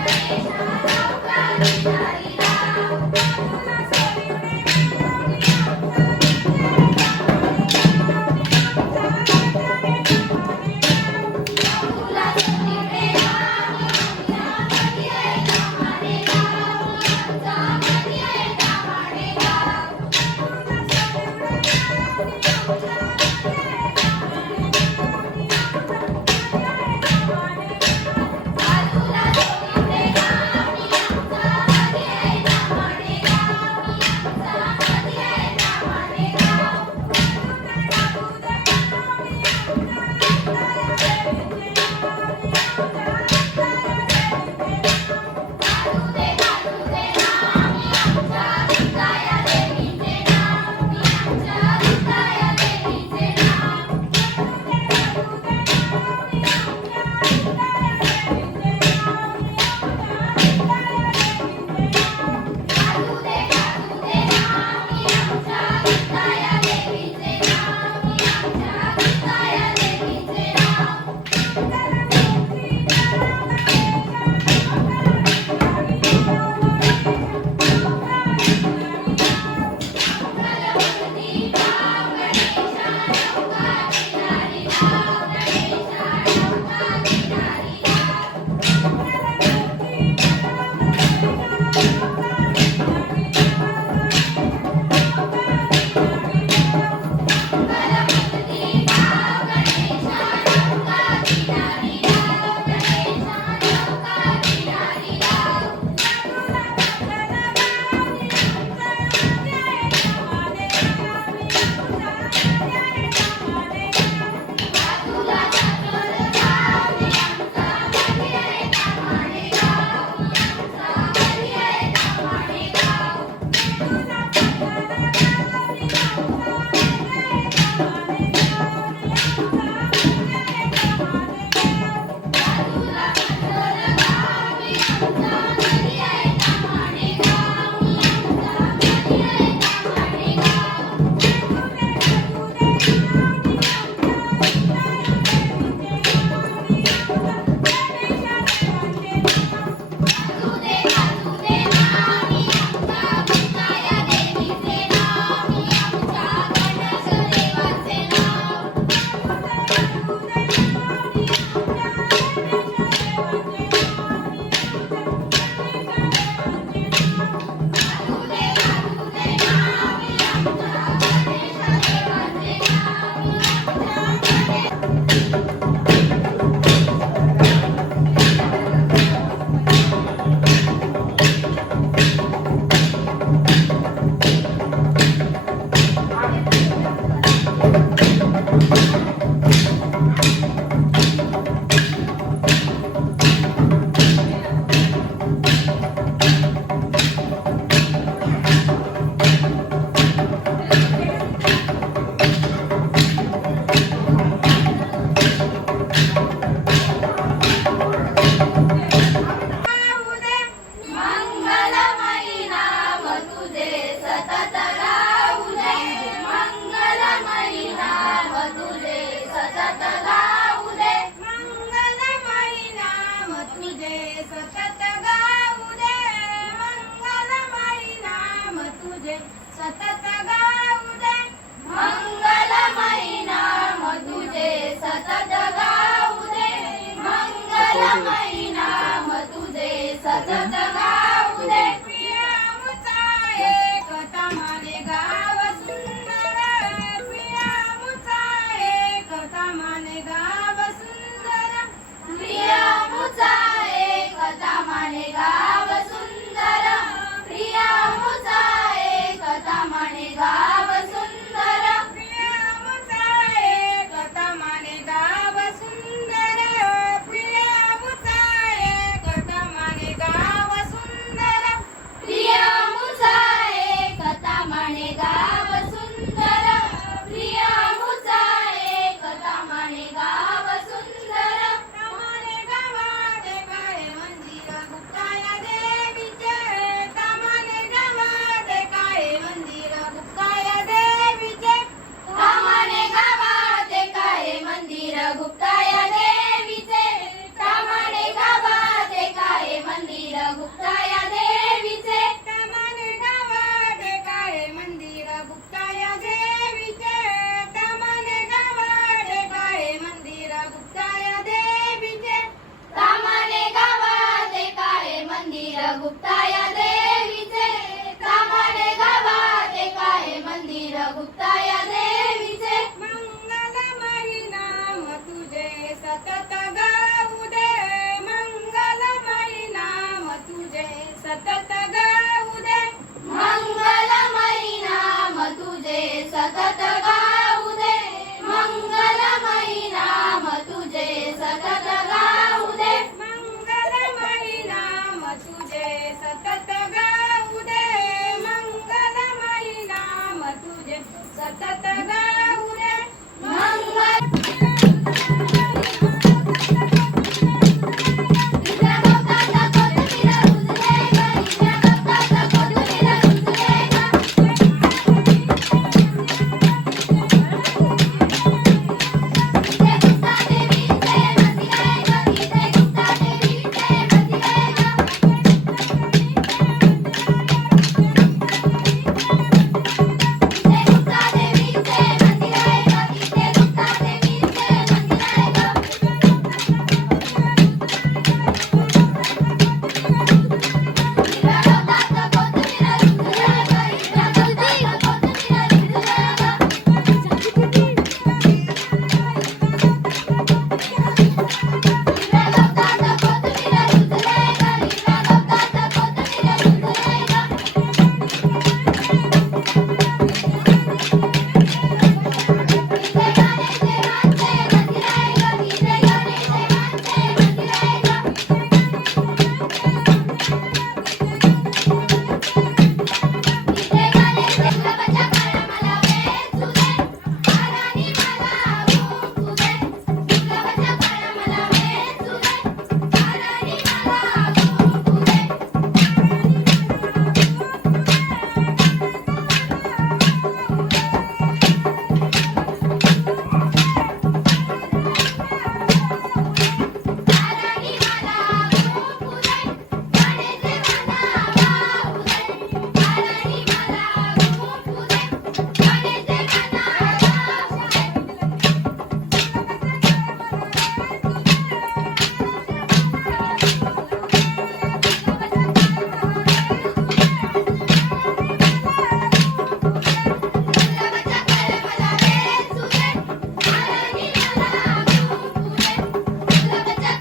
Thank you. thank you